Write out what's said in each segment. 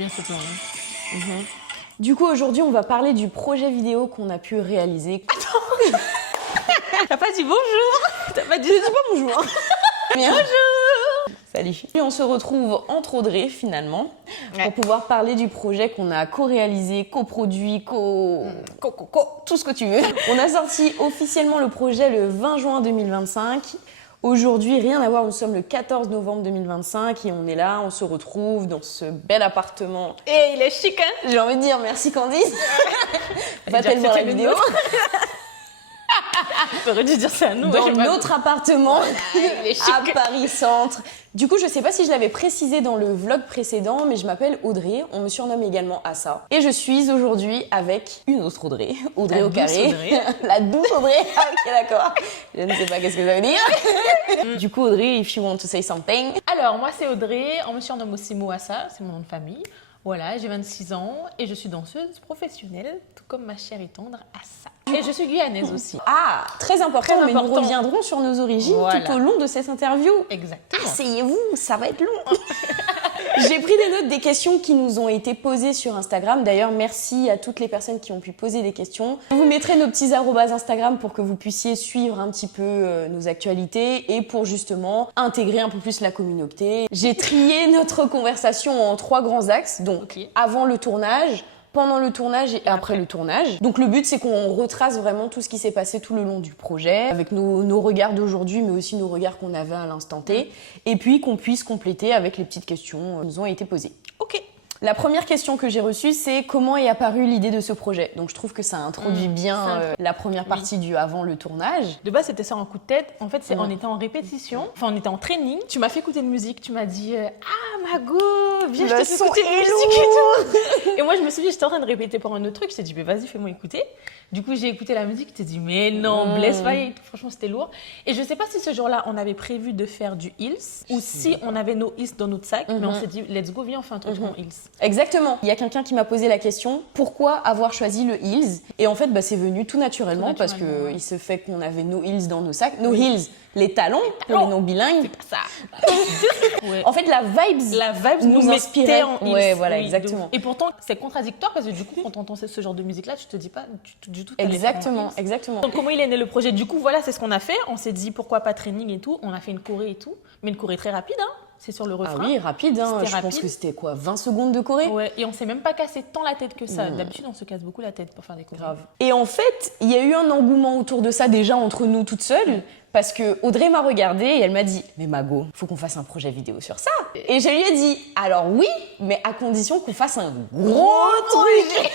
bien ce plan. Hein. Du coup, aujourd'hui, on va parler du projet vidéo qu'on a pu réaliser. Attends. T'as pas dit bonjour. T'as pas dit pas bonjour. Bien. Bonjour. Salut. Et on se retrouve entre Audrey finalement pour pouvoir parler du projet qu'on a co-réalisé, coproduit, tout ce que tu veux. On a sorti officiellement le projet le 20 juin 2025. Aujourd'hui, rien à voir, nous sommes le 14 novembre 2025 et on est là, on se retrouve dans ce bel appartement. Et il est chic, hein. J'ai envie de dire merci Candice. Va-t-elle voir la vidéo? T'aurais dû dire ça à nous. Dans notre appartement à Paris Centre. Du coup, je sais pas si je l'avais précisé dans le vlog précédent, mais je m'appelle Audrey. On me surnomme également Assa. Et je suis aujourd'hui avec une autre Audrey. Audrey au carré. Audrey. La douce Audrey. Ah, ok, d'accord. Je ne sais pas qu'est-ce que ça veut dire. Du coup, Audrey, if you want to say something. Alors, moi, c'est Audrey. On me surnomme aussi Moassa. C'est mon nom de famille. Voilà, j'ai 26 ans et je suis danseuse professionnelle, tout comme ma chère et tendre Assa. Et je suis guyanaise aussi. Ah, très important, mais nous reviendrons sur nos origines tout au long de cette interview. Exactement. Asseyez-vous, ça va être long. J'ai pris des notes des questions qui nous ont été posées sur Instagram. D'ailleurs, merci à toutes les personnes qui ont pu poser des questions. Je vous mettrai nos petits arrobas Instagram pour que vous puissiez suivre un petit peu nos actualités et pour justement intégrer un peu plus la communauté. J'ai trié notre conversation en 3 grands axes. Donc, avant le tournage, pendant le tournage et après le tournage. Donc le but, c'est qu'on retrace vraiment tout ce qui s'est passé tout le long du projet, avec nos regards d'aujourd'hui, mais aussi nos regards qu'on avait à l'instant T, et puis qu'on puisse compléter avec les petites questions qui nous ont été posées. Ok. La première question que j'ai reçue, c'est comment est apparue l'idée de ce projet. Donc je trouve que ça introduit bien la première partie du avant le tournage. De base, c'était ça un coup de tête. En fait, on était en répétition, enfin on était en training. Tu m'as fait écouter de musique, tu m'as dit ah Mago, viens, je te fais écouter de musique et tout. Et moi, je me suis dit, j'étais en train de répéter pour un autre truc. Je t'ai dit, mais vas-y, fais-moi écouter. Du coup, j'ai écouté la musique, je t'ai dit, mais non, bless pas et tout. Franchement, c'était lourd. Et je sais pas si ce jour-là, on avait prévu de faire du heels ou si on avait nos heels dans notre sac, mais on s'est dit, let's go, viens, on fait un truc en heels. Exactement. Il y a quelqu'un qui m'a posé la question, pourquoi avoir choisi le heels? Et en fait, c'est venu tout naturellement parce que il se fait qu'on avait nos heels dans nos sacs. Nos heels, les talons, pour les non bilingues. C'est pas ça. En fait, la vibes nous inspirait. En heels. Ouais, voilà, exactement. Et pourtant, c'est contradictoire parce que du coup, quand on entend ce genre de musique-là, tu te dis pas du tout. Exactement. Donc, comment il est né le projet? Du coup, voilà, c'est ce qu'on a fait. On s'est dit, pourquoi pas training et tout. On a fait une choré et tout. Mais une choré très rapide, hein. C'est sur le refrain. Ah oui, rapide, hein. Je pense que c'était quoi, 20 secondes de choré? Ouais, et on s'est même pas cassé tant la tête que ça. D'habitude, on se casse beaucoup la tête pour faire des chorés. Grave. Et en fait, il y a eu un engouement autour de ça déjà entre nous toutes seules. Parce que Audrey m'a regardée et elle m'a dit « Mais Mago, faut qu'on fasse un projet vidéo sur ça !» Et je lui ai dit « Alors oui, mais à condition qu'on fasse un gros truc !»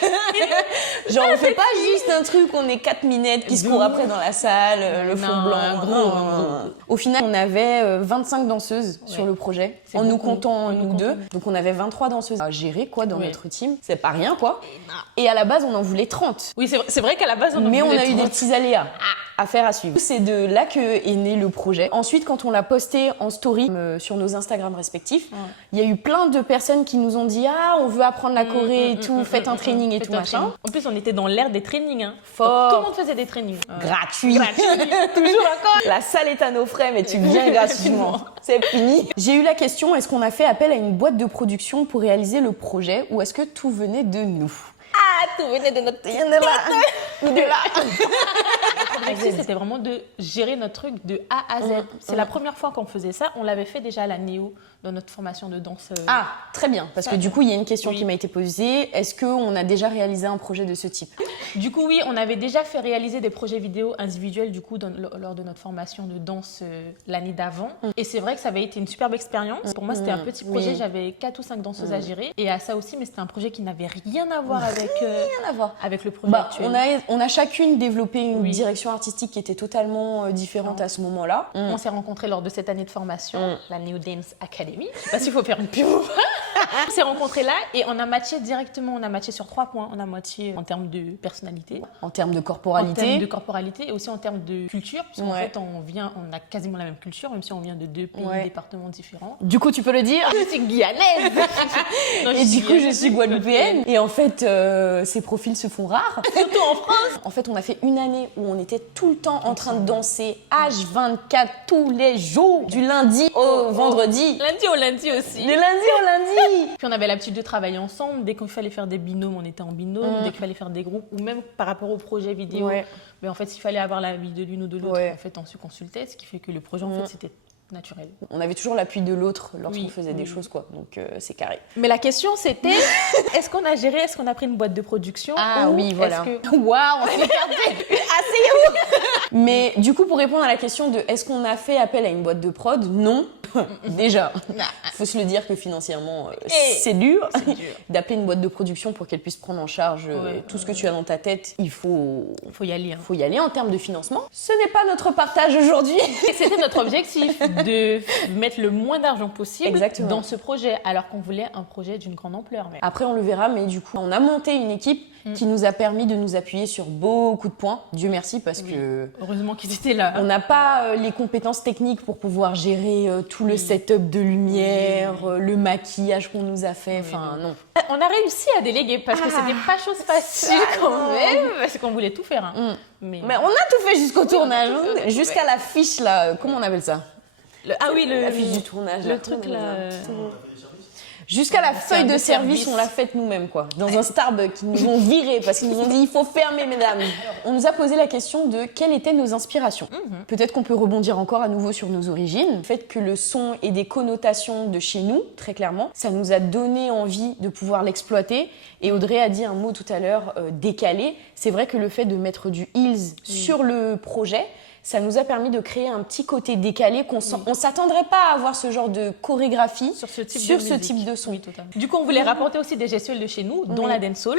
Genre on fait pas juste un truc, on est 4 minettes qui se courent après dans la salle, le fond blanc. Un gros. Au final, on avait 25 danseuses sur le projet, en nous comptant nous deux. Donc on avait 23 danseuses à gérer quoi dans notre team. C'est pas rien quoi. Et à la base, on en voulait 30. Oui, c'est vrai qu'à la base, on en voulait 30. Mais on a eu des petits aléas. Affaire à suivre. C'est de là que est né le projet. Ensuite, quand on l'a posté en story sur nos Instagram respectifs, il y a eu plein de personnes qui nous ont dit « Ah, on veut apprendre la choré et tout, faites un training et tout machin. » En plus, on était dans l'ère des trainings. Hein. Fort. Tout le monde faisait des trainings. Gratuit. Toujours encore. La salle est à nos frais, mais tu viens gratuitement. C'est fini. J'ai eu la question, est-ce qu'on a fait appel à une boîte de production pour réaliser le projet ou est-ce que tout venait de nous? Ah, tout venait de notre tête. De là. L'objectif, c'était vraiment de gérer notre truc de A à Z. C'est la première fois qu'on faisait ça. On l'avait fait déjà à la Néo dans notre formation de danse. Ah, très bien. Parce que du coup, il y a une question qui m'a été posée. Est-ce qu'on a déjà réalisé un projet de ce type? Du coup, oui, on avait déjà fait réaliser des projets vidéo individuels du coup lors de notre formation de danse l'année d'avant. Et c'est vrai que ça avait été une superbe expérience. Pour moi, c'était un petit projet. J'avais 4 ou 5 danseuses à gérer. Et à ça aussi, mais c'était un projet qui n'avait rien à voir avec le projet actuel. On a chacune développé une direction artistique qui était totalement différente à ce moment-là. On s'est rencontrés lors de cette année de formation, la New Dance Academy. Je sais pas s'il faut faire une pub. On s'est rencontrés là et on a matché directement. On a matché sur 3 points. On a matché en termes de personnalité, en termes de corporalité, et aussi en termes de culture, puisqu'en fait on a quasiment la même culture, même si on vient de 2 pays, départements différents. Du coup, tu peux le dire. Je suis guyanaise. Et du coup, je suis guadeloupéenne. Et en fait, ces profils se font rares. Surtout en France. En fait, on a fait une année où on était tout le temps en train de danser H24 tous les jours, du lundi au vendredi. Lundi au lundi aussi. Du lundi au lundi. Puis on avait l'habitude de travailler ensemble. Dès qu'il fallait faire des binômes, on était en binôme. Dès qu'il fallait faire des groupes, ou même par rapport au projet vidéo. Mais en fait, s'il fallait avoir l'avis de l'une ou de l'autre, en fait, on se consultait, ce qui fait que le projet, en fait, c'était naturel. On avait toujours l'appui de l'autre lorsqu'on faisait des choses, quoi. Donc, c'est carré. Mais la question, c'était, est-ce qu'on a géré, est-ce qu'on a pris une boîte de production? Ah oui, voilà. Waouh, on s'est perdu. Asseyez-vous. Mais du coup, pour répondre à la question de est-ce qu'on a fait appel à une boîte de prod? Non. Déjà, faut se le dire que financièrement, c'est dur. D'appeler une boîte de production pour qu'elle puisse prendre en charge tout ce que tu as dans ta tête, il faut y aller. Faut y aller en termes de financement. Ce n'est pas notre partage aujourd'hui. C'était notre objectif de mettre le moins d'argent possible dans ce projet, alors qu'on voulait un projet d'une grande ampleur. Mais... Après, on le verra, mais du coup, on a monté une équipe qui nous a permis de nous appuyer sur beaucoup de points. Dieu merci, parce que... Heureusement qu'ils étaient là. On n'a pas les compétences techniques pour pouvoir gérer tout le setup de lumière, le maquillage qu'on nous a fait, enfin non. On a réussi à déléguer, parce que c'était pas chose facile quand même, parce qu'on voulait tout faire. Mais on a tout fait jusqu'au tournage, jusqu'à la fiche là, comment on appelle ça? La fiche du tournage. Le truc là... Jusqu'à la feuille de service, on l'a faite nous-mêmes, quoi. Dans un Starbucks, qui nous ont virés parce qu'ils nous ont dit il faut fermer, mesdames. On nous a posé la question de quelles étaient nos inspirations. Peut-être qu'on peut rebondir encore à nouveau sur nos origines. Le fait que le son ait des connotations de chez nous, très clairement, ça nous a donné envie de pouvoir l'exploiter. Et Audrey a dit un mot tout à l'heure, décalé. C'est vrai que le fait de mettre du Hills sur le projet, ça nous a permis de créer un petit côté décalé qu'on on s'attendrait pas à avoir ce genre de chorégraphie sur ce type de son. Oui, totalement. Du coup, on voulait rapporter aussi des gestuels de chez nous, dont la dancehall.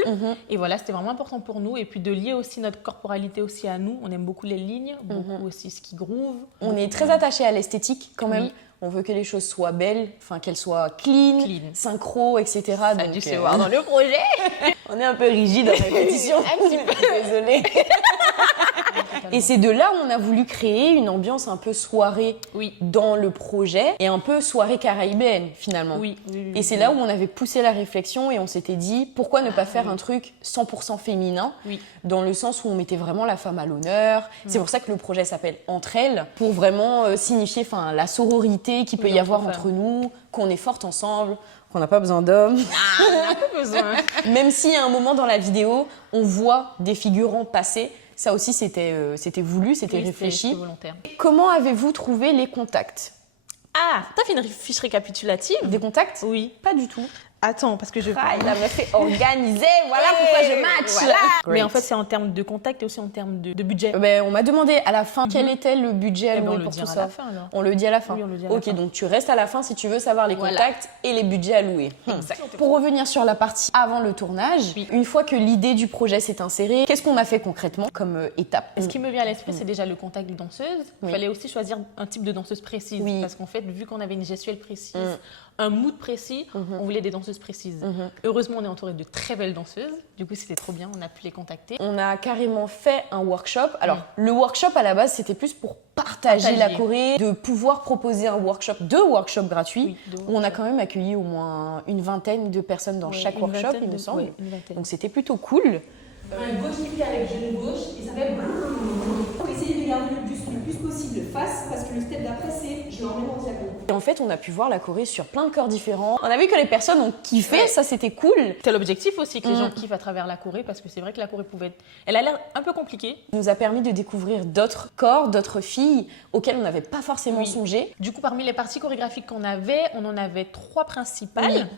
Et voilà, c'était vraiment important pour nous. Et puis de lier aussi notre corporalité aussi à nous. On aime beaucoup les lignes, beaucoup aussi ce qui groove. On est très attaché à l'esthétique quand même. On veut que les choses soient belles, enfin qu'elles soient clean, synchro, etc. Ça a dû se voir dans le projet. On est un peu rigide en répétition. Un petit peu. Désolée. Et c'est de là où on a voulu créer une ambiance un peu soirée dans le projet et un peu soirée caribéenne finalement. Et c'est là où on avait poussé la réflexion et on s'était dit pourquoi ne pas faire un truc 100% féminin dans le sens où on mettait vraiment la femme à l'honneur. C'est pour ça que le projet s'appelle Entre elles, pour vraiment signifier la sororité qu'il peut y avoir entre nous, qu'on est fortes ensemble, qu'on n'a pas besoin d'hommes. On n'a pas besoin. Même si à un moment dans la vidéo, on voit des figurants passer. Ça aussi, c'était voulu, c'était réfléchi. C'était volontaire. Comment avez-vous trouvé les contacts? Ah, t'as fait une fiche récapitulative? Des contacts? Oui. Pas du tout. Attends, parce que je... Ah, il a fait organiser, voilà pourquoi je match. Voilà. Mais en fait, c'est en termes de contact et aussi en termes de budget. On m'a demandé à la fin quel était le budget alloué pour tout ça. À la fin, alors. On le dit à la fin. Oui, on le dit à la fin. Donc tu restes à la fin si tu veux savoir les contacts et les budgets alloués. Pour revenir sur la partie avant le tournage, une fois que l'idée du projet s'est insérée, qu'est-ce qu'on a fait concrètement comme étape? Ce qui me vient à l'esprit, c'est déjà le contact de danseuse. Il fallait aussi choisir un type de danseuse précise. Parce qu'en fait, vu qu'on avait une gestuelle précise, un mood précis, on voulait des danseuses précises. Heureusement, on est entouré de très belles danseuses. Du coup, c'était trop bien, on a pu les contacter. On a carrément fait un workshop. Alors, le workshop, à la base, c'était plus pour partager la choré, de pouvoir proposer un workshop, 2 workshops gratuits, où on a quand même accueilli au moins une vingtaine de personnes dans chaque workshop, il me semble. Donc, c'était plutôt cool. Un gauche qui avec genou gauche, et ça fait... Pour essayer de garder le buste le plus possible face, parce que le step d'après, c'est je l'emmène en diagonale. Et en fait, on a pu voir la choré sur plein de corps différents. On a vu que les personnes ont kiffé, ça c'était cool. C'est l'objectif aussi, que les gens kiffent à travers la choré, parce que c'est vrai que la choré pouvait être... Elle a l'air un peu compliquée. Ça nous a permis de découvrir d'autres corps, d'autres filles, auxquelles on n'avait pas forcément songé. Du coup, parmi les parties chorégraphiques qu'on avait, on en avait 3 principales.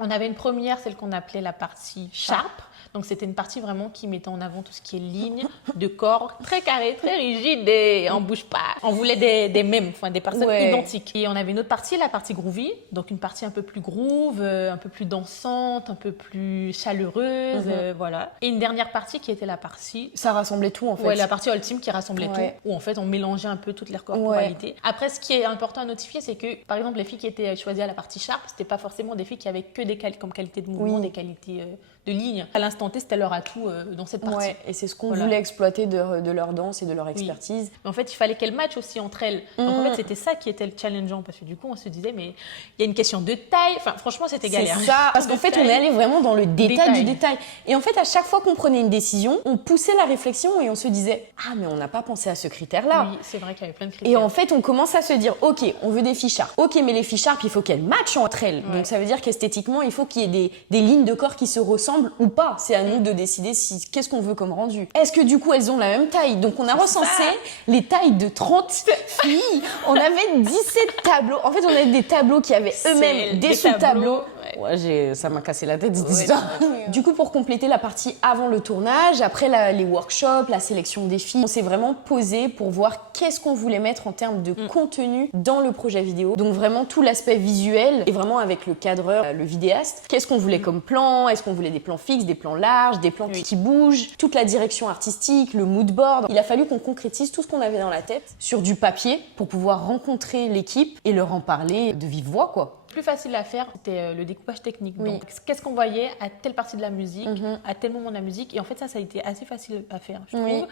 On avait une première, celle qu'on appelait la partie sharp. Donc c'était une partie vraiment qui mettait en avant tout ce qui est ligne de corps, très carré, très rigide et on bouge pas. On voulait des mêmes, enfin des personnes identiques. Et on avait une autre partie, la partie groovy, donc une partie un peu plus groove, un peu plus dansante, un peu plus chaleureuse, voilà. Et une dernière partie qui était la partie... Ça rassemblait tout en fait. Ouais, la partie ultime qui rassemblait tout, où en fait on mélangeait un peu toutes les corporalités. Après, ce qui est important à notifier, c'est que par exemple les filles qui étaient choisies à la partie sharp, c'était pas forcément des filles qui avaient que des comme qualité de mouvement, des qualités lignes. À l'instant T, c'était leur atout dans cette partie. Ouais, et c'est ce qu'on voulait exploiter de leur danse et de leur expertise. Mais en fait, il fallait qu'elles matchent aussi entre elles. Donc en fait, c'était ça qui était le challengeant, parce que du coup, on se disait, mais il y a une question de taille. Enfin, franchement, c'était galère. C'est ça, parce qu'en fait, on est allé vraiment dans le détail du détail. Et en fait, à chaque fois qu'on prenait une décision, on poussait la réflexion et on se disait, ah, mais on n'a pas pensé à ce critère-là. Oui, c'est vrai qu'il y avait plein de critères. Et en fait, on commence à se dire, ok, on veut des filles sharp. Ok, mais les filles sharp, il faut qu'elles matchent entre elles. Donc ça veut dire qu'esthétiquement, il faut qu'il y ait des lignes de corps qui se ressemblent ou pas. C'est à nous de décider qu'est-ce qu'on veut comme rendu. Est-ce que du coup, elles ont la même taille? Donc on a recensé les tailles de 30 filles. On avait 17 tableaux. En fait, on avait des tableaux qui avaient eux-mêmes des sous-tableaux. Ouais, ça m'a cassé la tête, cette histoire. Du coup, pour compléter la partie avant le tournage, après les workshops, la sélection des filles, on s'est vraiment posé pour voir qu'est-ce qu'on voulait mettre en termes de contenu dans le projet vidéo. Donc vraiment tout l'aspect visuel et vraiment avec le cadreur, le vidéaste. Qu'est-ce qu'on voulait comme plan? Est-ce qu'on voulait des plans fixes, des plans larges, des plans qui bougent? Toute la direction artistique, le mood board. Il a fallu qu'on concrétise tout ce qu'on avait dans la tête sur du papier pour pouvoir rencontrer l'équipe et leur en parler de vive voix, quoi. Plus facile à faire, c'était le découpage technique. Donc, qu'est-ce qu'on voyait à telle partie de la musique, à tel moment de la musique. Et en fait, ça a été assez facile à faire, je trouve.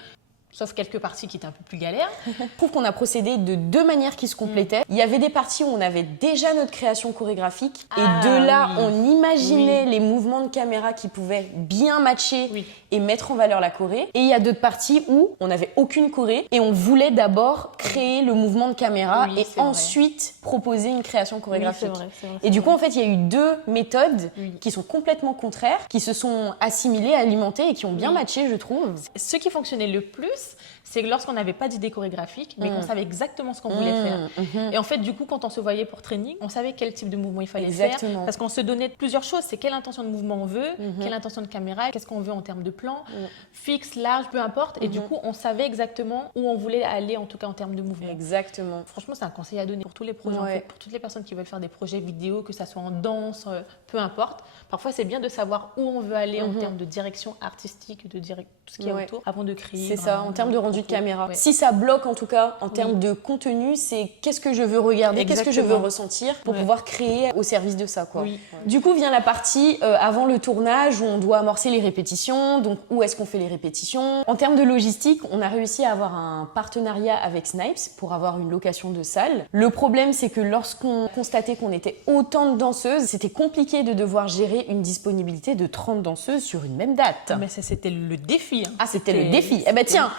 Sauf quelques parties qui étaient un peu plus galères. Je trouve qu'on a procédé de deux manières qui se complétaient. Il y avait des parties où on avait déjà notre création chorégraphique. Et de là, on imaginait les mouvements de caméra qui pouvaient bien matcher et mettre en valeur la choré. Et il y a d'autres parties où on n'avait aucune choré et on voulait d'abord créer le mouvement de caméra et ensuite proposer une création chorégraphique. C'est vrai, et du coup, en fait, il y a eu deux méthodes qui sont complètement contraires, qui se sont assimilées, alimentées et qui ont bien matché, je trouve. Ce qui fonctionnait le plus, c'est que lorsqu'on n'avait pas d'idée chorégraphique, mais qu'on savait exactement ce qu'on voulait faire. Et en fait, du coup, quand on se voyait pour training, on savait quel type de mouvement il fallait faire. Parce qu'on se donnait plusieurs choses. C'est quelle intention de mouvement on veut, quelle intention de caméra, qu'est-ce qu'on veut en termes de plan, fixe, large, peu importe. Et du coup, on savait exactement où on voulait aller, en tout cas en termes de mouvement. Exactement. Franchement, c'est un conseil à donner pour tous les projets, en fait, pour toutes les personnes qui veulent faire des projets vidéo, que ça soit en danse, peu importe. Parfois, c'est bien de savoir où on veut aller en termes de direction artistique, tout ce qu'il y a autour, avant de créer. C'est ça, en termes de rendu de caméra. Si ça bloque, en tout cas, en termes de contenu, c'est qu'est-ce que je veux regarder, qu'est-ce que je veux ressentir pour pouvoir créer au service de ça, quoi. Du coup, vient la partie avant le tournage où on doit amorcer les répétitions. Donc, où est-ce qu'on fait les répétitions? En termes de logistique, on a réussi à avoir un partenariat avec Snipes pour avoir une location de salle. Le problème, c'est que lorsqu'on constatait qu'on était autant de danseuses, c'était compliqué de devoir gérer une disponibilité de 30 danseuses sur une même date. Mais ça, c'était le défi. Ah, c'était le défi. Eh ben tiens,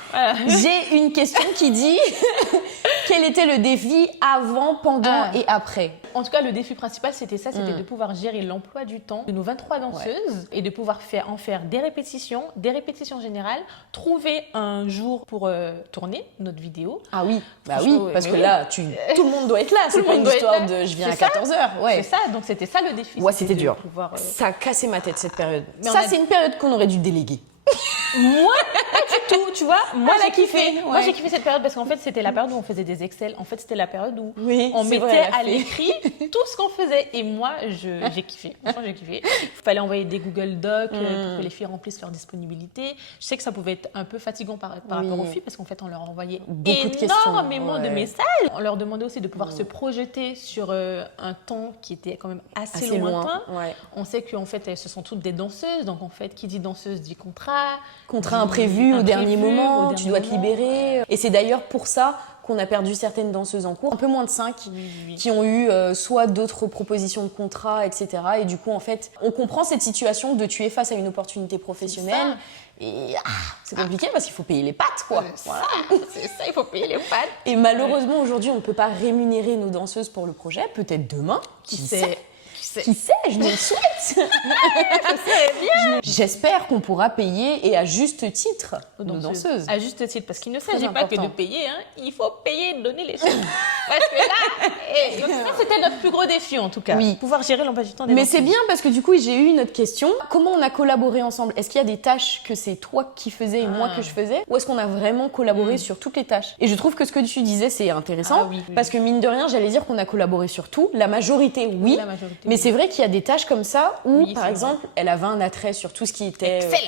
j'ai une question qui dit quel était le défi avant, pendant et après? En tout cas, le défi principal, c'était ça, c'était de pouvoir gérer l'emploi du temps de nos 23 danseuses et de pouvoir en faire des répétitions générales, trouver un jour pour tourner notre vidéo. Ah oui, parce que là, tout le monde doit être là, c'est pas une histoire de je viens à 14h. C'est ça, donc c'était ça le défi. Ouais, c'était dur. Ça a cassé ma tête cette période. Ça, c'est une période qu'on aurait dû déléguer. Moi, pas du tout, tu vois. Moi, j'ai kiffé. Moi, j'ai kiffé cette période parce qu'en fait, c'était la période où on faisait des Excel. En fait, c'était la période où on mettait à l'écrit tout ce qu'on faisait. Et moi, j'ai kiffé. Franchement, j'ai kiffé. Il fallait envoyer des Google Docs pour que les filles remplissent leur disponibilité. Je sais que ça pouvait être un peu fatigant par rapport aux filles parce qu'en fait, on leur envoyait énormément de messages. On leur demandait aussi de pouvoir se projeter sur un temps qui était quand même assez lointain. On sait qu'en fait, ce sont toutes des danseuses. Donc, en fait, qui dit danseuse dit contrat imprévu au dernier moment, tu dois te libérer. Et c'est d'ailleurs pour ça qu'on a perdu certaines danseuses en cours, un peu moins de 5, qui ont eu soit d'autres propositions de contrat, etc. Et du coup, en fait, on comprend cette situation de tu es face à une opportunité professionnelle. Et c'est compliqué parce qu'il faut payer les pattes, quoi. C'est ça, il faut payer les pattes. Et malheureusement, aujourd'hui, on ne peut pas rémunérer nos danseuses pour le projet. Peut-être demain, qui sait. Qui sait, je me le souhaite. J'espère qu'on pourra payer et à juste titre nos danseuses. À juste titre, parce qu'il ne s'agit pas que de payer, il faut payer et donner les sous. Parce que là, donc ça c'était notre plus gros défi en tout cas. Pouvoir gérer l'emploi du temps des danseuses. Mais c'est bien parce que du coup j'ai eu une autre question. Comment on a collaboré ensemble? Est-ce qu'il y a des tâches que c'est toi qui faisais et moi que je faisais? Ou est-ce qu'on a vraiment collaboré sur toutes les tâches? Et je trouve que ce que tu disais c'est intéressant parce que mine de rien j'allais dire qu'on a collaboré sur tout. La majorité mais c'est vrai qu'il y a des tâches comme ça où, par exemple, elle avait un attrait sur tout ce qui était... Excel.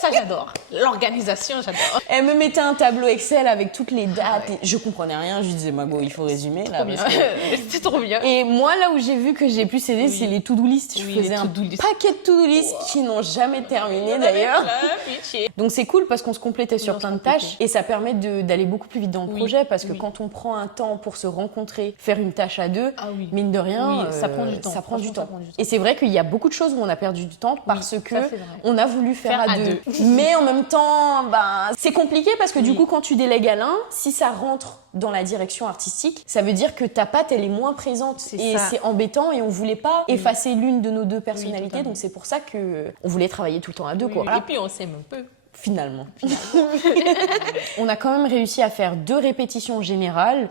Ça, ça j'adore. L'organisation, j'adore. Elle me mettait un tableau Excel avec toutes les dates. Et je comprenais rien. Je lui disais, Mago, il faut résumer là. Trop bien. C'était trop bien. Et moi, là où j'ai vu que j'ai pu s'aider, c'est les to-do list. Je faisais un paquet de to-do list qui n'ont jamais terminé d'ailleurs. Donc c'est cool parce qu'on se complétait sur plein de tâches et ça permet d'aller beaucoup plus vite dans le projet parce que quand on prend un temps pour se rencontrer, faire une tâche à deux, mine de rien, ça prend du temps. Ça prend du temps. Et c'est vrai qu'il y a beaucoup de choses où on a perdu du temps parce que on a voulu faire à deux. Mais en même temps, c'est compliqué parce que du coup, quand tu délègues à l'un, si ça rentre dans la direction artistique, ça veut dire que ta patte, elle est moins présente. C'est embêtant et on voulait pas effacer l'une de nos deux personnalités. Donc c'est pour ça que on voulait travailler tout le temps à deux. Quoi. Et puis on s'aime un peu. Finalement. On a quand même réussi à faire 2 répétitions générales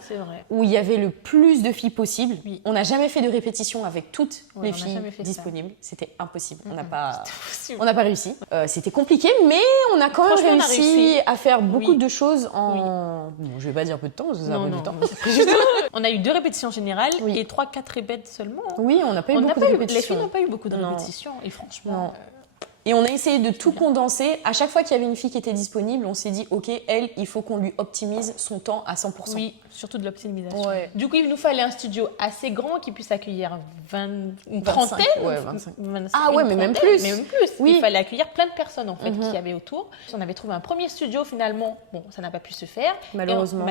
où il y avait le plus de filles possible. On n'a jamais fait de répétition avec toutes les filles disponibles. C'était impossible. On n'a pas réussi. C'était compliqué, mais on a quand même réussi à faire beaucoup de choses en... Bon, je vais pas dire peu de temps, parce que ça a pris du temps. On a eu 2 répétitions générales et 3-4 répètes seulement. Oui, on n'a pas eu beaucoup de répétitions. Les filles n'ont pas eu beaucoup de répétitions et franchement... Et on a essayé de tout condenser. À chaque fois qu'il y avait une fille qui était disponible, on s'est dit, OK, elle, il faut qu'on lui optimise son temps à 100%. Oui, surtout de l'optimisation. Ouais. Du coup, il nous fallait un studio assez grand qui puisse accueillir une trentaine. 25. Ah ouais, mais même plus. Oui. Il fallait accueillir plein de personnes en fait qui y avait autour. On avait trouvé un premier studio finalement. Bon, ça n'a pas pu se faire. Malheureusement.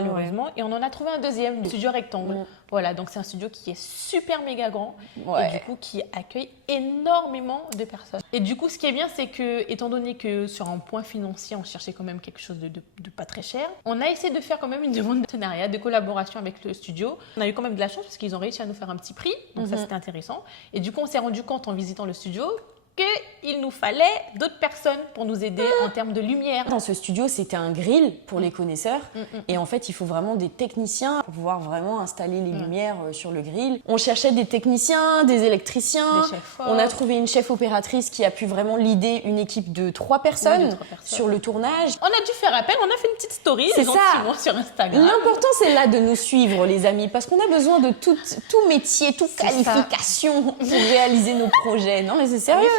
Et on en a trouvé un deuxième, le studio rectangle. Voilà, donc c'est un studio qui est super méga grand et du coup qui accueille énormément de personnes. Et du coup, ce qui est bien, c'est que, étant donné que sur un point financier, on cherchait quand même quelque chose de pas très cher, on a essayé de faire quand même une demande de partenariat, de collaboration avec le studio. On a eu quand même de la chance parce qu'ils ont réussi à nous faire un petit prix, donc ça c'était intéressant. Et du coup, on s'est rendu compte en visitant le studio qu'il nous fallait d'autres personnes pour nous aider en termes de lumière. Dans ce studio, c'était un grill pour les connaisseurs. Et en fait, il faut vraiment des techniciens pour pouvoir vraiment installer les lumières sur le grill. On cherchait des techniciens, des électriciens. Des chefs. On a trouvé une chef opératrice qui a pu vraiment leader une équipe de 3 personnes sur le tournage. On a dû faire appel, on a fait une petite story gentiment sur Instagram. L'important, c'est là de nous suivre, les amis, parce qu'on a besoin de tout métier, toute qualification pour réaliser nos projets. Non, mais c'est sérieux.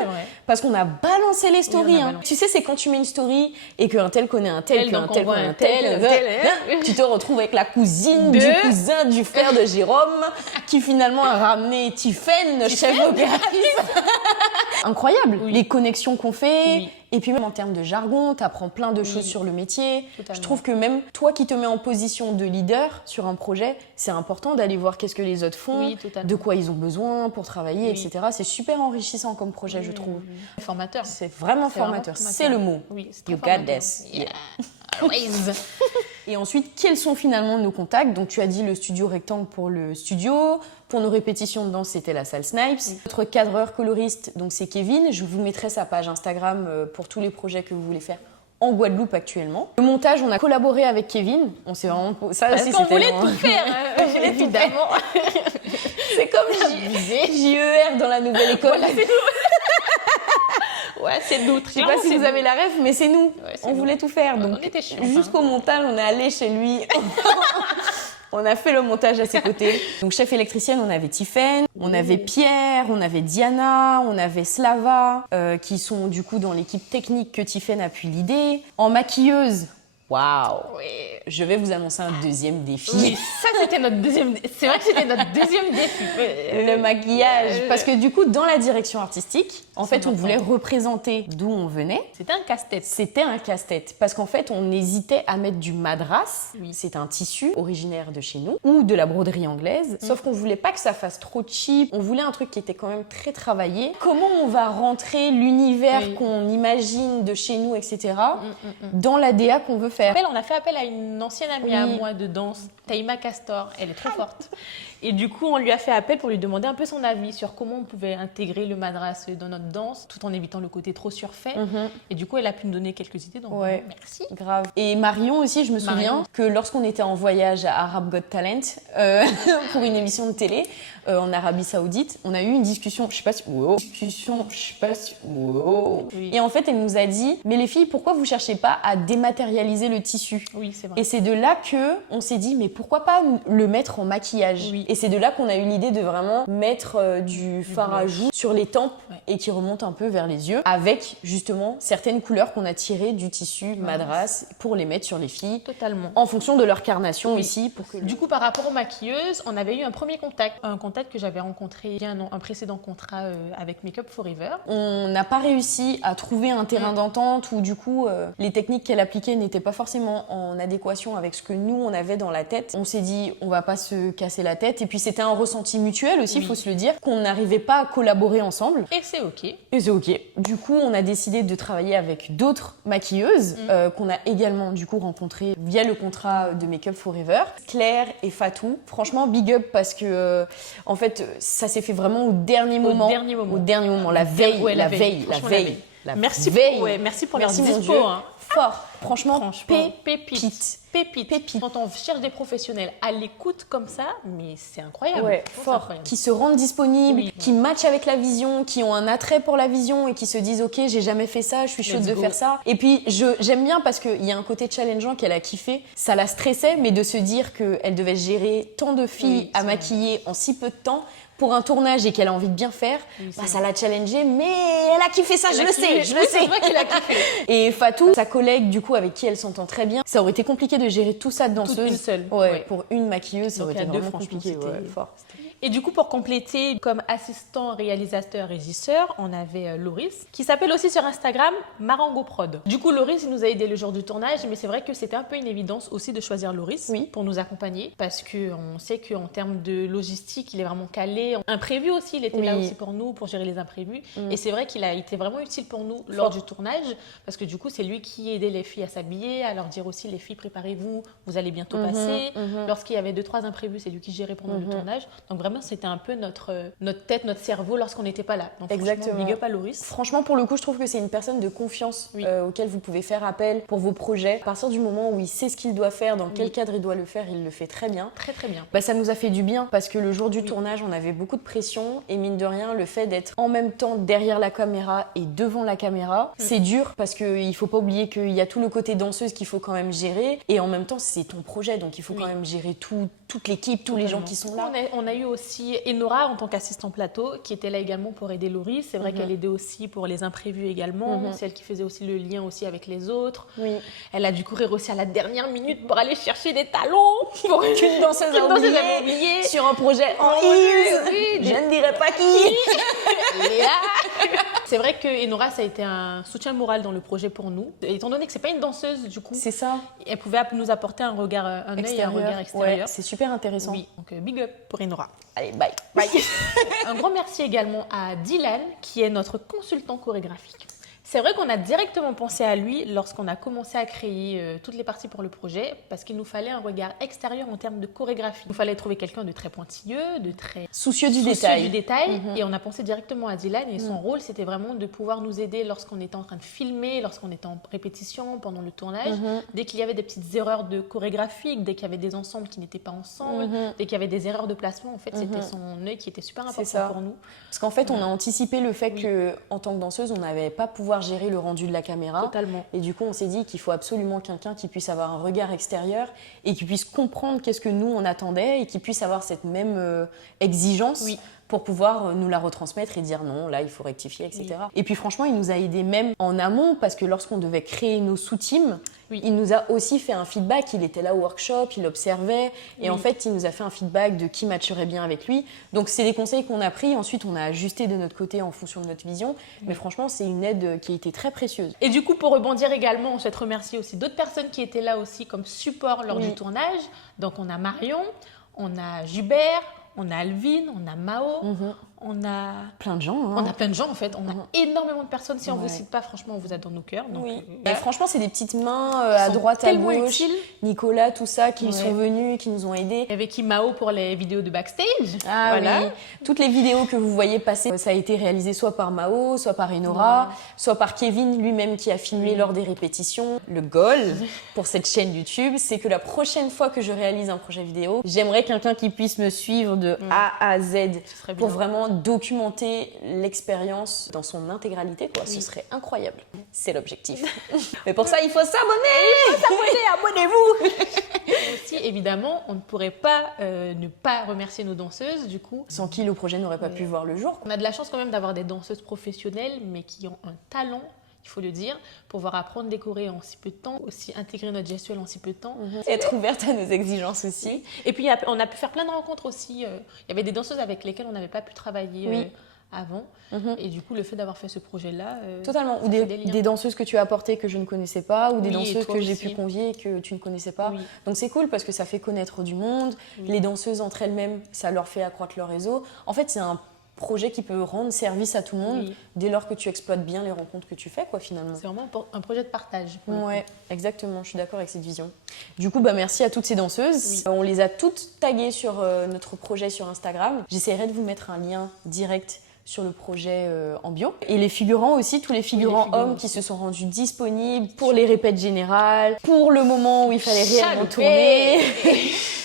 Parce qu'on a balancé les stories. Tu sais, c'est quand tu mets une story et qu'un tel connaît un tel, qu'un tel connaît un tel, tu te retrouves avec la cousine du cousin du frère de Jérôme qui finalement a ramené Tiffaine, chef opératrice. Incroyable, les connexions qu'on fait. Et puis même en termes de jargon, tu apprends plein de choses sur le métier. Totalement. Je trouve que même toi qui te mets en position de leader sur un projet, c'est important d'aller voir qu'est-ce que les autres font, de quoi ils ont besoin pour travailler, etc. C'est super enrichissant comme projet, je trouve. Formateur. C'est vraiment formateur. C'est le mot. You got this. Yeah. Et ensuite, quels sont finalement nos contacts? Donc tu as dit le studio rectangle pour le studio. Pour nos répétitions de danse, c'était la salle Snipes. Notre cadreur coloriste, donc c'est Kevin. Je vous mettrai sa page Instagram pour tous les projets que vous voulez faire en Guadeloupe actuellement. Le montage, on a collaboré avec Kevin. On s'est vraiment... Ça aussi, on voulait tout faire, évidemment. C'est comme JER dans la nouvelle école. Ouais, c'est nous. Je sais pas si vous avez la ref, mais c'est nous. On voulait tout faire. Donc, jusqu'au montage, on est allé chez lui. On a fait le montage à ses côtés. Donc, chef électricienne, on avait Tiffaine, on avait Pierre, on avait Diana, on avait Slava, qui sont du coup dans l'équipe technique que Tiffaine a pu leader. En maquilleuse, waouh! Je vais vous annoncer un deuxième défi. Oui, ça c'était notre deuxième défi. C'est vrai que c'était notre deuxième défi. Le maquillage. Parce que du coup, dans la direction artistique, en fait, on voulait représenter d'où on venait. C'était un casse-tête. C'était un casse-tête. Parce qu'en fait, on hésitait à mettre du madras. C'est un tissu originaire de chez nous. Ou de la broderie anglaise. Sauf qu'on voulait pas que ça fasse trop cheap. On voulait un truc qui était quand même très travaillé. Comment on va rentrer l'univers qu'on imagine de chez nous, etc. dans la DA qu'on veut faire. On a fait appel à une ancienne amie à moi de danse, Taïma Castor. Elle est très forte. Et du coup, on lui a fait appel pour lui demander un peu son avis sur comment on pouvait intégrer le madras dans notre danse, tout en évitant le côté trop surfait. Et du coup, elle a pu nous donner quelques idées. Donc, merci. Grave. Et Marion aussi, je me souviens que lorsqu'on était en voyage à Arab Got Talent pour une émission de télé en Arabie Saoudite, on a eu une discussion, je sais pas si... Et en fait, elle nous a dit, mais les filles, pourquoi vous cherchez pas à dématérialiser le tissu? Oui, c'est vrai. Et c'est de là que on s'est dit, mais pourquoi pas le mettre en maquillage? Et c'est de là qu'on a eu l'idée de vraiment mettre du fard à joues sur les tempes et qui remonte un peu vers les yeux, avec justement certaines couleurs qu'on a tirées du tissu madras pour les mettre sur les filles. Totalement. En fonction de leur carnation ici. Pour que Du coup, par rapport aux maquilleuses, on avait eu un premier contact. Un contact que j'avais rencontré il y a un précédent contrat avec Makeup Forever. On n'a pas réussi à trouver un terrain d'entente où du coup les techniques qu'elle appliquait n'étaient pas forcément en adéquation avec ce que nous on avait dans la tête. On s'est dit on va pas se casser la tête et puis c'était un ressenti mutuel aussi, faut se le dire, qu'on n'arrivait pas à collaborer ensemble. Et c'est ok. Et c'est ok. Du coup on a décidé de travailler avec d'autres maquilleuses qu'on a également du coup rencontrées via le contrat de Makeup Forever. Claire et Fatou, franchement big up parce que en fait ça s'est fait vraiment au dernier moment. Au dernier moment, la veille. Merci pour leur dispo. Hein. Fort. Franchement, pépite. Quand on cherche des professionnels à l'écoute comme ça, mais c'est incroyable. Ouais, fort. Incroyable. Qui se rendent disponibles, qui matchent avec la vision, qui ont un attrait pour la vision et qui se disent ok, j'ai jamais fait ça, je suis chaude de faire ça. Et puis j'aime bien parce qu'il y a un côté challengeant qu'elle a kiffé. Ça la stressait, mais de se dire qu'elle devait gérer tant de filles à maquiller en si peu de temps. Pour un tournage et qu'elle a envie de bien faire, ça l'a challengée, mais elle a kiffé ça, je le sais. C'est vrai qu'elle a kiffé. Et Fatou, sa collègue, du coup, avec qui elle s'entend très bien, ça aurait été compliqué de gérer tout ça de danseuse. Toute une seule. Ouais, pour une maquilleuse, ça aurait été vraiment franchement, compliqué. c'était fort. Et du coup, pour compléter, comme assistant réalisateur régisseur, on avait Loris, qui s'appelle aussi sur Instagram Marango Prod. Du coup, Loris, il nous a aidé le jour du tournage, mais c'est vrai que c'était un peu une évidence aussi de choisir Loris pour nous accompagner, parce qu'on sait qu'en termes de logistique, il est vraiment calé. Imprévu aussi, il était là aussi pour nous, pour gérer les imprévus. Et c'est vrai qu'il a été vraiment utile pour nous lors du tournage, parce que du coup, c'est lui qui aidait les filles à s'habiller, à leur dire aussi, les filles, préparez-vous, vous allez bientôt passer. Lorsqu'il y avait 2-3 imprévus, c'est lui qui gérait pendant le tournage. Donc vraiment, c'était un peu notre tête, notre cerveau lorsqu'on n'était pas là. Donc, exactement. Big up à Loris. Franchement, pour le coup, je trouve que c'est une personne de confiance auquel vous pouvez faire appel pour vos projets. À partir du moment où il sait ce qu'il doit faire, dans quel cadre il doit le faire, il le fait très bien. Très très bien. Ça nous a fait du bien parce que le jour du tournage, on avait beaucoup de pression et mine de rien, le fait d'être en même temps derrière la caméra et devant la caméra, c'est dur parce qu'il faut pas oublier qu'il y a tout le côté danseuse qu'il faut quand même gérer et en même temps, c'est ton projet, donc il faut quand même gérer toute l'équipe, tous les gens qui sont là. On a eu aussi Enora en tant qu'assistant plateau qui était là également pour aider Loris. C'est vrai qu'elle aidait aussi pour les imprévus également. C'est elle qui faisait aussi le lien aussi avec les autres. Elle a dû courir aussi à la dernière minute pour aller chercher des talons pour qu'une danseuse a oublié sur un projet en Ease. Je ne dirais pas qui. C'est vrai que Enora, ça a été un soutien moral dans le projet pour nous. Et étant donné que c'est pas une danseuse, du coup, c'est ça. Elle pouvait nous apporter un regard, un œil et un regard extérieur. Ouais, c'est super intéressant. Oui, donc big up pour Enora. Allez, bye. Un grand merci également à Dylan, qui est notre consultant chorégraphique. C'est vrai qu'on a directement pensé à lui lorsqu'on a commencé à créer toutes les parties pour le projet, parce qu'il nous fallait un regard extérieur en termes de chorégraphie. Il fallait trouver quelqu'un de très pointilleux, de très soucieux du détail. Et on a pensé directement à Dylan, et son rôle, c'était vraiment de pouvoir nous aider lorsqu'on était en train de filmer, lorsqu'on était en répétition, pendant le tournage. Dès qu'il y avait des petites erreurs de chorégraphie, dès qu'il y avait des ensembles qui n'étaient pas ensemble, dès qu'il y avait des erreurs de placement, en fait, c'était son œil qui était super important pour nous. Parce qu'en fait, on a anticipé le fait qu'en tant que danseuse, on n'avait pas pouvoir gérer le rendu de la caméra. Totalement. Et du coup, on s'est dit qu'il faut absolument quelqu'un qui puisse avoir un regard extérieur et qui puisse comprendre qu'est-ce que nous, on attendait et qui puisse avoir cette même exigence pour pouvoir nous la retransmettre et dire non, là, il faut rectifier, etc. Et puis franchement, il nous a aidés même en amont parce que lorsqu'on devait créer nos sous-teams, il nous a aussi fait un feedback. Il était là au workshop, il observait et en fait, il nous a fait un feedback de qui matcherait bien avec lui. Donc, c'est des conseils qu'on a pris. Ensuite, on a ajusté de notre côté en fonction de notre vision. Mais franchement, c'est une aide qui a été très précieuse. Et du coup, pour rebondir également, on souhaite remercier aussi d'autres personnes qui étaient là aussi comme support lors du tournage. Donc, on a Marion, on a Jubert, on a Alvin, on a Mao, on a plein de gens. On a plein de gens en fait. On a énormément de personnes. Si on vous cite pas, franchement, on vous a dans nos cœurs. Donc, et franchement, c'est des petites mains à droite, à gauche. Utiles. Nicolas, tout ça, qui sont venus, qui nous ont aidés. Il y avait qui Mao pour les vidéos de backstage. Oui. Toutes les vidéos que vous voyez passer, ça a été réalisé soit par Mao, soit par Enora, soit par Kevin lui-même qui a filmé lors des répétitions. Le goal pour cette chaîne YouTube, c'est que la prochaine fois que je réalise un projet vidéo, j'aimerais quelqu'un qui puisse me suivre de A à Z pour vraiment bien documenter l'expérience dans son intégralité, quoi. Ce serait incroyable. C'est l'objectif. Mais pour ça, il faut s'abonner. Abonnez-vous. Aussi, évidemment, on ne pourrait pas ne pas remercier nos danseuses, du coup. Sans qui le projet n'aurait pas pu voir le jour. On a de la chance quand même d'avoir des danseuses professionnelles, mais qui ont un talent, il faut le dire, pouvoir apprendre des chorés en si peu de temps, aussi intégrer notre gestuelle en si peu de temps. Être ouverte à nos exigences aussi. Et puis, on a pu faire plein de rencontres aussi. Il y avait des danseuses avec lesquelles on n'avait pas pu travailler avant. Et du coup, le fait d'avoir fait ce projet-là... Totalement. Ou des danseuses que tu as apportées que je ne connaissais pas, ou des danseuses que j'ai pu convier que tu ne connaissais pas. Oui. Donc c'est cool parce que ça fait connaître du monde. Les danseuses entre elles-mêmes, ça leur fait accroître leur réseau. En fait, c'est un projet qui peut rendre service à tout le monde dès lors que tu exploites bien les rencontres que tu fais, quoi, finalement. C'est vraiment un projet de partage. Ouais, exactement, je suis d'accord avec cette vision. Du coup, merci à toutes ces danseuses. On les a toutes taguées sur notre projet sur Instagram. J'essaierai de vous mettre un lien direct sur le projet en bio. Et les figurants aussi, tous les figurants hommes qui se sont rendus disponibles pour les répètes générales, pour le moment où il fallait réellement tourner.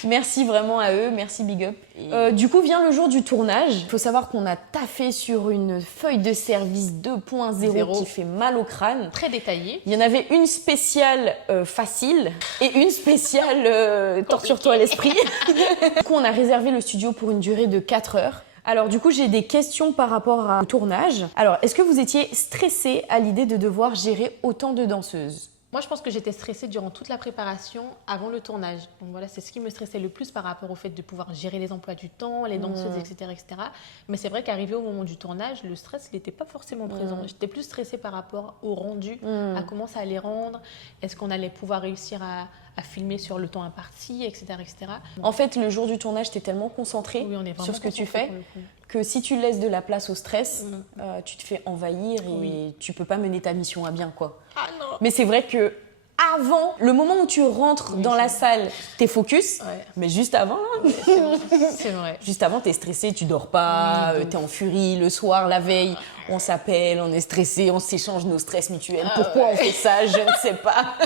Merci vraiment à eux, merci big up. Du coup vient le jour du tournage. Il faut savoir qu'on a taffé sur une feuille de service 2.0 qui fait mal au crâne. Très détaillée. Il y en avait une spéciale facile et une spéciale torture-toi l'esprit. Du coup on a réservé le studio pour une durée de 4 heures. Alors du coup j'ai des questions par rapport au tournage. Alors est-ce que vous étiez stressée à l'idée de devoir gérer autant de danseuses ? Moi, je pense que j'étais stressée durant toute la préparation avant le tournage. Donc voilà, c'est ce qui me stressait le plus par rapport au fait de pouvoir gérer les emplois du temps, les danseuses, etc., etc. Mais c'est vrai qu'arrivé au moment du tournage, le stress, il n'était pas forcément présent. J'étais plus stressée par rapport au rendu, à comment ça allait rendre, est-ce qu'on allait pouvoir réussir à filmer sur le temps imparti, etc., etc. En fait, le jour du tournage, tu es tellement concentré sur ce que tu fais que si tu laisses de la place au stress, tu te fais envahir et tu peux pas mener ta mission à bien, quoi. Ah non. Mais c'est vrai que avant, le moment où tu rentres dans la salle, t'es focus, mais juste avant, là, c'est vrai. Juste avant, t'es stressé, tu dors pas, t'es en furie. Le soir, la veille, on s'appelle, on est stressé, on s'échange nos stress mutuels. Pourquoi on fait ça? Je ne sais pas.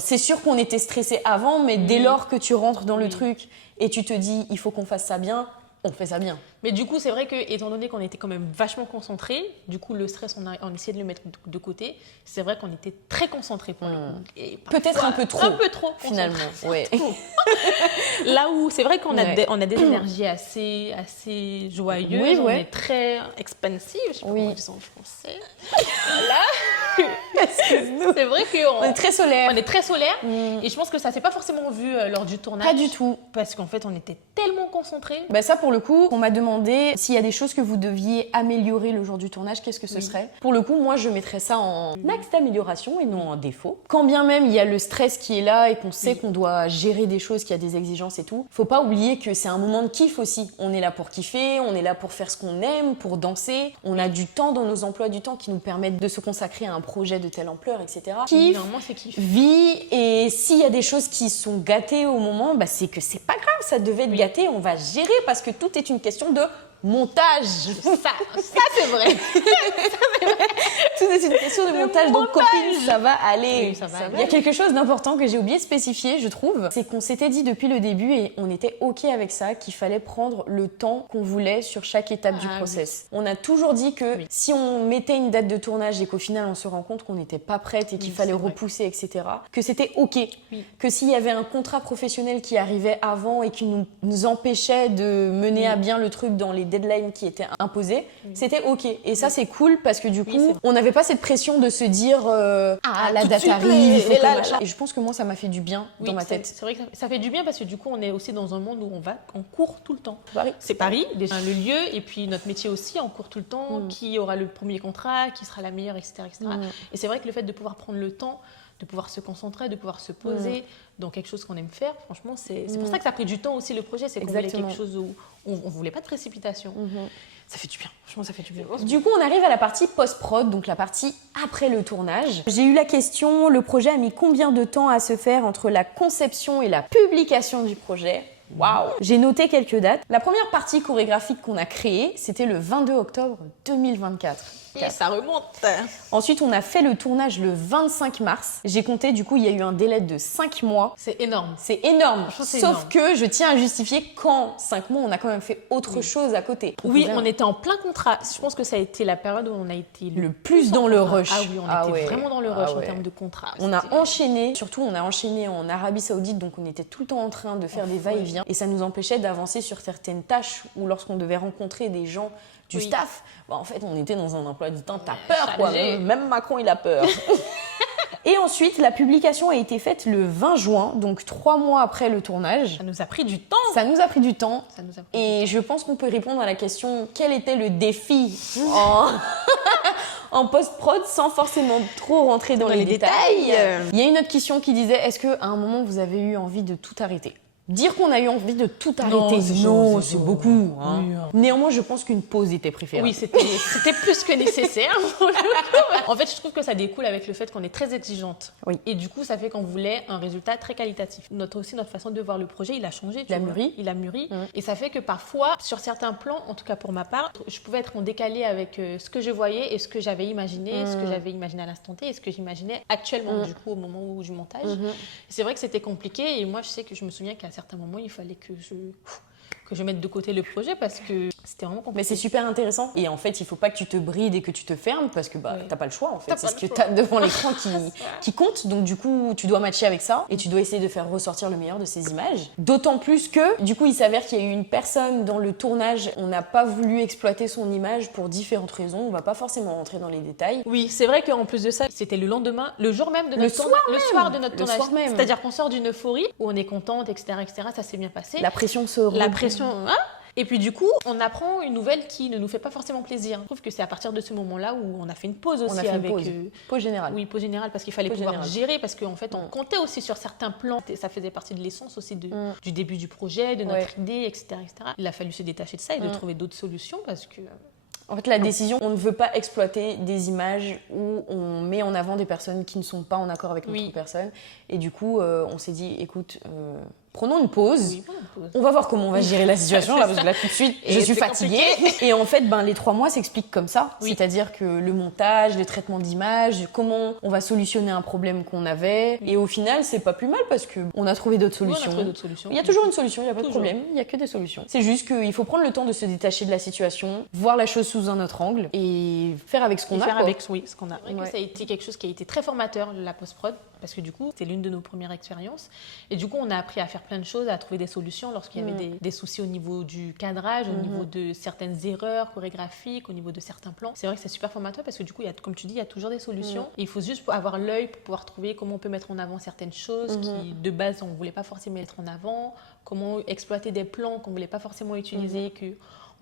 C'est sûr qu'on était stressé avant, mais dès lors que tu rentres dans le truc et tu te dis, il faut qu'on fasse ça bien, on fait ça bien. Mais du coup, c'est vrai que, étant donné qu'on était quand même vachement concentrés, du coup, le stress, on essayait de le mettre de côté. C'est vrai qu'on était très concentrés pour le coup. Peut-être un peu trop. Un peu trop, finalement. Ouais. Là où c'est vrai qu'on a, on a des énergies assez joyeuses, on est très expansive, je sais pas comment on dit ça en français. Là, c'est vrai qu'on est très solaire. On est très solaire. Et je pense que ça s'est pas forcément vu lors du tournage. Pas du tout. Parce qu'en fait, on était tellement concentrés. Ça, pour le coup, on m'a demandé s'il y a des choses que vous deviez améliorer le jour du tournage, qu'est-ce que ce serait? Pour le coup, moi, je mettrais ça en axe d'amélioration et non en défaut. Quand bien même il y a le stress qui est là et qu'on sait qu'on doit gérer des choses, qu'il y a des exigences et tout, faut pas oublier que c'est un moment de kiff aussi. On est là pour kiffer, on est là pour faire ce qu'on aime, pour danser. On a du temps dans nos emplois du temps qui nous permettent de se consacrer à un projet de telle ampleur, etc. Kiff, normalement, c'est kiff. Vie, et s'il y a des choses qui sont gâtées au moment, c'est que c'est pas grave, ça devait être gâté, on va gérer parce que tout est une question de montage. Ça c'est vrai. Tout est une question de montage. Donc copine, ça va aller. Oui, ça va aller. Il y a quelque chose d'important que j'ai oublié de spécifier, je trouve. C'est qu'on s'était dit depuis le début et on était OK avec ça, qu'il fallait prendre le temps qu'on voulait sur chaque étape du process. On a toujours dit que si on mettait une date de tournage et qu'au final on se rend compte qu'on n'était pas prête et qu'il fallait repousser, etc., que c'était OK. Que s'il y avait un contrat professionnel qui arrivait avant et qui nous empêchait de mener à bien le truc dans les deadlines qui étaient imposés, c'était OK. Et ça, c'est cool parce que du coup, on n'avait pas cette pression de se dire la date arrive, il faut que machin. Et je pense que moi, ça m'a fait du bien dans ma tête. C'est vrai que ça fait du bien parce que du coup, on est aussi dans un monde où on court tout le temps. Paris. C'est Paris, déjà le lieu, et puis notre métier aussi, on court tout le temps. Qui aura le premier contrat, qui sera la meilleure, etc. etc. Et c'est vrai que le fait de pouvoir prendre le temps, de pouvoir se concentrer, de pouvoir se poser dans quelque chose qu'on aime faire, franchement, c'est pour ça que ça a pris du temps aussi le projet, c'est qu'on voulait quelque chose où on voulait pas de précipitation. Ça fait du bien, franchement, ça fait du bien. Du coup, on arrive à la partie post-prod, donc la partie après le tournage. J'ai eu la question, le projet a mis combien de temps à se faire entre la conception et la publication du projet? Waouh! J'ai noté quelques dates. La première partie chorégraphique qu'on a créée, c'était le 22 octobre 2024. Et ça remonte. Ensuite, on a fait le tournage le 25 mars. J'ai compté, du coup, il y a eu un délai de 5 mois. C'est énorme. C'est énorme. C'est Sauf énorme. que je tiens à justifier qu'en 5 mois, on a quand même fait autre chose à côté. Oui, on était en plein contrat. Je pense que ça a été la période où on a été le plus dans le rush. Ah oui, on était vraiment dans le rush en termes de contrat. On a enchaîné, surtout on a enchaîné en Arabie Saoudite, donc on était tout le temps en train de faire des va-et-vient. Et ça nous empêchait d'avancer sur certaines tâches ou lorsqu'on devait rencontrer des gens du staff, en fait on était dans un emploi du temps, t'as peur quoi, même Macron il a peur. Et ensuite, la publication a été faite le 20 juin, donc 3 mois après le tournage. Ça nous a pris du temps. Ça nous a pris du temps. Et je pense qu'on peut répondre à la question quel était le défi en post-prod sans forcément trop rentrer dans les détails. Il y a une autre question qui disait est-ce qu'à un moment vous avez eu envie de tout arrêter ? Dire qu'on a eu envie de tout arrêter, non, c'est beaucoup. Hein. Oui, néanmoins, je pense qu'une pause était préférable. Oui, c'était plus que nécessaire. En fait, je trouve que ça découle avec le fait qu'on est très exigeante. Oui. Et du coup, ça fait qu'on voulait un résultat très qualitatif. Notre façon de voir le projet, il a changé. Il a mûri. Il a mûri. Et ça fait que parfois, sur certains plans, en tout cas pour ma part, je pouvais être en décalé avec ce que je voyais et ce que j'avais imaginé, ce que j'avais imaginé à l'instant T et ce que j'imaginais actuellement, du coup, au moment où je montage. C'est vrai que c'était compliqué et moi, je sais que je me souviens qu'à certains moments, il fallait que je mette de côté le projet parce que c'était vraiment compliqué. Mais c'est super intéressant. Et en fait, il faut pas que tu te brides et que tu te fermes parce que t'as pas le choix en fait. C'est ce que t'as devant l'écran qui compte. Donc du coup, tu dois matcher avec ça et tu dois essayer de faire ressortir le meilleur de ces images. D'autant plus que, du coup, il s'avère qu'il y a eu une personne dans le tournage, on n'a pas voulu exploiter son image pour différentes raisons. On va pas forcément rentrer dans les détails. Oui, c'est vrai qu'en plus de ça, c'était le lendemain, le jour même de notre tournage. Le soir de notre tournage. C'est-à-dire qu'on sort d'une euphorie où on est contente, etc., etc. Ça s'est bien passé. La pression se reprend. Et puis du coup, on apprend une nouvelle qui ne nous fait pas forcément plaisir. Je trouve que c'est à partir de ce moment-là où on a fait une pause aussi pause générale. Oui, pause générale parce qu'il fallait pouvoir gérer parce qu'en fait, on comptait aussi sur certains plans. Ça faisait partie de l'essence aussi du début du projet, de notre idée, etc., etc. Il a fallu se détacher de ça et de trouver d'autres solutions parce que... En fait, la décision, on ne veut pas exploiter des images où on met en avant des personnes qui ne sont pas en accord avec notre personne. Et du coup, on s'est dit, écoute, prenons une pause. Oui, on va voir comment on va gérer la situation là, parce que là tout de suite je suis fatiguée. Et en fait les 3 mois s'expliquent comme ça, c'est-à-dire que le montage, le traitement d'images, comment on va solutionner un problème qu'on avait, et au final c'est pas plus mal parce que on a trouvé d'autres solutions. Il y a toujours une solution, il y a pas de problème, il y a que des solutions. C'est juste qu'il faut prendre le temps de se détacher de la situation, voir la chose sous un autre angle et faire avec ce qu'on a. Faire avec ce qu'on a. Ça a été quelque chose qui a été très formateur, la post-prod, parce que du coup c'était l'une de nos premières expériences et du coup on a appris à faire plein de choses, à trouver des solutions lorsqu'il y avait des soucis au niveau du cadrage, au niveau de certaines erreurs chorégraphiques, au niveau de certains plans. C'est vrai que c'est super formateur parce que du coup, comme tu dis, il y a toujours des solutions. Et il faut juste avoir l'œil pour pouvoir trouver comment on peut mettre en avant certaines choses qui, de base, on ne voulait pas forcément mettre en avant, comment exploiter des plans qu'on ne voulait pas forcément utiliser,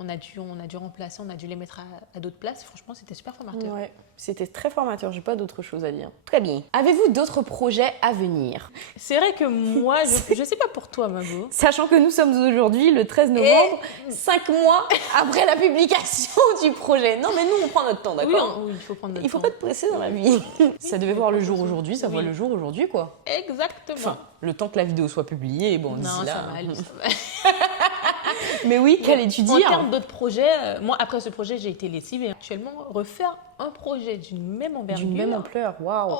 on a dû remplacer, on a dû les mettre à d'autres places. Franchement, c'était super formateur. Ouais, c'était très formateur, j'ai pas d'autre chose à dire. Très bien. Avez-vous d'autres projets à venir ? C'est vrai que moi, je sais pas pour toi, Mago. Sachant que nous sommes aujourd'hui le 13 novembre, 5 mois après la publication du projet. Non mais nous, on prend notre temps, d'accord ? Oui, il faut prendre notre temps. Il faut pas te presser dans la vie. Ça devait voir le jour aujourd'hui, ça voit le jour aujourd'hui, quoi. Exactement. Enfin, le temps que la vidéo soit publiée, bon, d'ici là... ça va aller, ça va. Mais oui, qu'allais-tu dire ? En termes d'autres projets, moi, après ce projet, j'ai été lessive et actuellement, refaire un projet d'une même envergure. D'une même ampleur, waouh.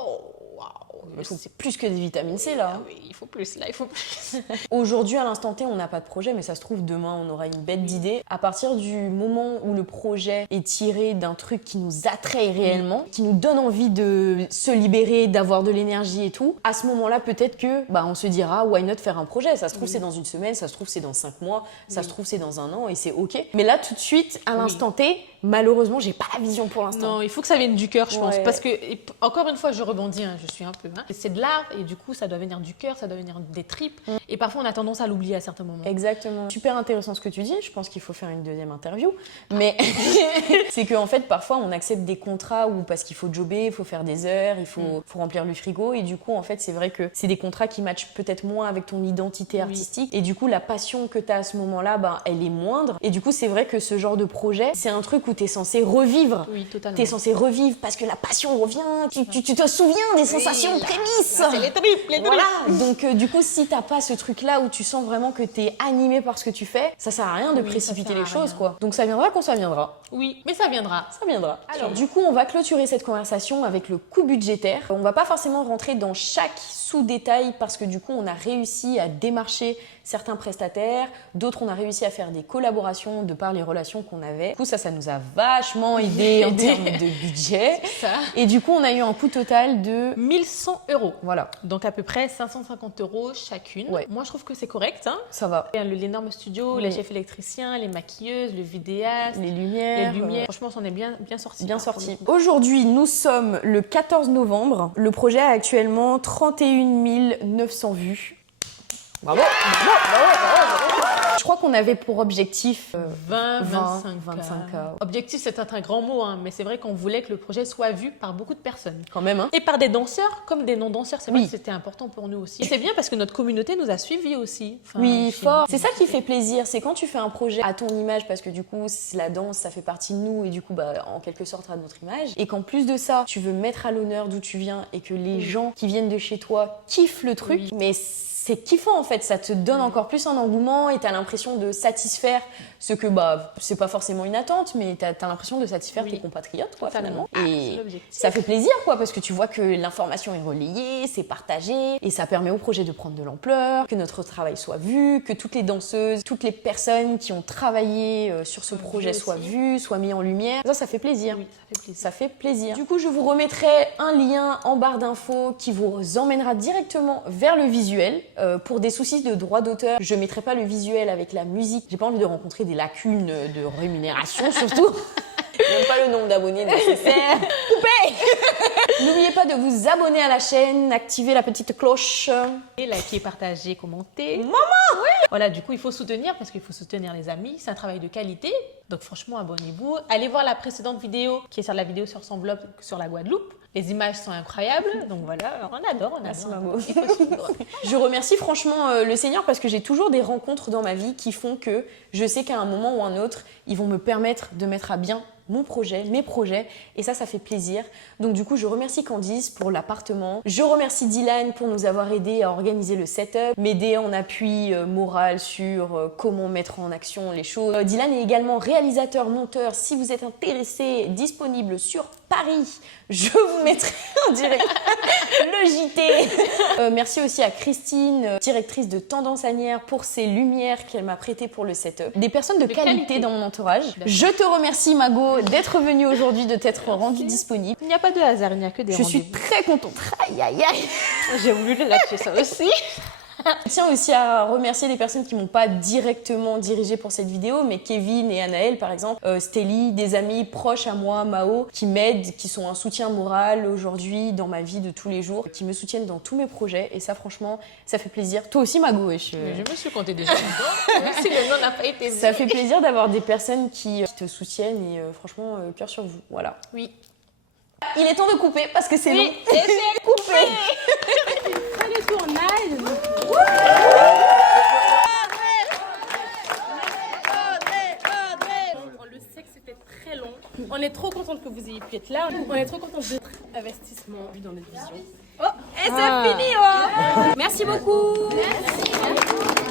C'est plus que des vitamines C, là. Oui, il faut plus, là, il faut plus. Aujourd'hui, à l'instant T, on n'a pas de projet, mais ça se trouve, demain, on aura une bête d'idées. À partir du moment où le projet est tiré d'un truc qui nous attrait réellement, qui nous donne envie de se libérer, d'avoir de l'énergie et tout, à ce moment-là, peut-être que, on se dira, why not faire un projet ? Ça se trouve, c'est dans une semaine, ça se trouve, c'est dans 5 mois, ça se trouve, c'est dans 1 an, et c'est OK. Mais là, tout de suite, à l'instant T, malheureusement, j'ai pas la vision pour l'instant. Non, il faut que ça vienne du cœur, je pense. Parce que, encore une fois, je rebondis, je suis un peu... C'est de l'art, et du coup, ça doit venir du cœur, ça doit venir des tripes. Et parfois, on a tendance à l'oublier à certains moments. Exactement. Super intéressant ce que tu dis. Je pense qu'il faut faire une deuxième interview. Mais c'est qu'en fait, parfois, on accepte des contrats où parce qu'il faut jobber, il faut faire des heures, il faut remplir le frigo. Et du coup, en fait, c'est vrai que c'est des contrats qui matchent peut-être moins avec ton identité artistique. Et du coup, la passion que tu as à ce moment-là, elle est moindre. Et du coup, c'est vrai que ce genre de projet, c'est un truc où tu es censé revivre. Oui, totalement. Tu es censé revivre parce que la passion revient. Tu te souviens des sensations prémices. C'est les tripes, les Voilà. Donc du coup, si t'as pas ce truc-là où tu sens vraiment que t'es animé par ce que tu fais, ça sert à rien de Oui, ça précipiter sert à les choses, rien. quoi. Donc ça viendra quand ça viendra. Oui, mais ça viendra. Ça viendra. Alors. Du coup, on va clôturer cette conversation avec le coût budgétaire. On va pas forcément rentrer dans chaque sous-détail parce que du coup, on a réussi à démarcher certains prestataires, d'autres on a réussi à faire des collaborations de par les relations qu'on avait. Du coup, ça nous a vachement aidé en termes de budget. Ça. Et du coup, on a eu un coût total de 1100 €. voilà, Donc à peu près 550 € chacune. Ouais. Moi, je trouve que c'est correct. Hein. ça va. L'énorme studio, Oui. les chefs électriciens, les maquilleuses, le vidéaste, Les les lumières. lumières. Franchement, on s'en est bien sorti. Bien sorti. Aujourd'hui, nous sommes le 14 novembre. Le projet a actuellement 31 900 vues. Bravo, bravo, bravo, bravo, bravo. Je crois qu'on avait pour objectif 20, 20, 25K. 25K. Objectif, c'est un grand mot, hein, mais c'est vrai qu'on voulait que le projet soit vu par beaucoup de personnes. quand même. Hein. Et par des danseurs comme des non-danseurs. C'est Oui. vrai que c'était important pour nous aussi. Et c'est bien parce que notre communauté nous a suivis aussi. Enfin, Oui, chez fort. nous. C'est ça qui fait plaisir, c'est quand tu fais un projet à ton image, parce que du coup, la danse, ça fait partie de nous et du coup, en quelque sorte, à notre image. Et qu'en plus de ça, tu veux mettre à l'honneur d'où tu viens et que les gens qui viennent de chez toi kiffent le truc, Oui. mais c'est kiffant en fait, ça te donne encore plus un engouement et t'as l'impression de satisfaire ce que, c'est pas forcément une attente, mais t'as l'impression de satisfaire Oui. tes compatriotes, quoi, Totalement. finalement. Ah, Et c'est l'objectif. ça fait plaisir, quoi, parce que tu vois que l'information est relayée, c'est partagé, et ça permet au projet de prendre de l'ampleur, que notre travail soit vu, que toutes les danseuses, toutes les personnes qui ont travaillé sur ce Soient projet vues soient aussi. vues, soient mis en lumière. Ça fait plaisir. Oui, ça fait plaisir. Ça fait plaisir. Du coup, je vous remettrai un lien en barre d'infos qui vous emmènera directement vers le visuel. Pour des soucis de droit d'auteur, je mettrai pas le visuel avec la musique. J'ai pas envie de rencontrer des lacunes de rémunération, surtout. Même pas le nombre d'abonnés nécessaire. Coupez. N'oubliez pas de vous abonner à la chaîne, activer la petite cloche. Et liker, partager, commenter. Maman, oui. Voilà, du coup, il faut soutenir parce qu'il faut soutenir les amis. C'est un travail de qualité. Donc franchement, abonnez-vous. Allez voir la précédente vidéo qui est sur la vidéo sur Enveloppe sur la Guadeloupe. Les images sont incroyables. Donc voilà, on adore. Merci, adore. Margot. Il faut suivre. Je remercie franchement le Seigneur parce que j'ai toujours des rencontres dans ma vie qui font que je sais qu'à un moment ou un autre, ils vont me permettre de mettre à bien mon projet, mes projets, et ça fait plaisir. Donc du coup, je remercie Candice pour l'appartement. Je remercie Dylan pour nous avoir aidé à organiser le setup, m'aider en appui moral sur comment mettre en action les choses. Dylan est également réalisateur, monteur. Si vous êtes intéressé, disponible sur Paris, je vous mettrai en direct le JT. Merci aussi à Christine, directrice de Tendance Anière, pour ses lumières qu'elle m'a prêtées pour le setup. Des personnes de qualité dans mon entourage. Je te remercie, Mago, d'être venue aujourd'hui, de t'être rendue disponible. Il n'y a pas de hasard, il n'y a que des Je suis rendez-vous. très contente. Aïe, aïe, aïe. J'ai voulu le lâcher ça aussi. Je tiens aussi à remercier les personnes qui m'ont pas directement dirigée pour cette vidéo, mais Kevin et Anaël par exemple, Stélie, des amis proches à moi, Mao, qui m'aident, qui sont un soutien moral aujourd'hui dans ma vie de tous les jours, qui me soutiennent dans tous mes projets, et ça franchement, ça fait plaisir. Toi aussi Mago, wesh. Mais je me suis comptée déjà longtemps, même si le nom n'a pas été dit. Ça fait plaisir d'avoir des personnes qui te soutiennent et franchement, cœur sur vous, voilà. Oui. Il est temps de couper parce que c'est long. Et c'est Coupé. Allez, tournage. On le sait que c'était très long. On est trop contente que vous ayez pu être là. On est trop contente de votre investissement vu dans notre vision. Oh, et c'est fini, oh. Merci beaucoup. Merci.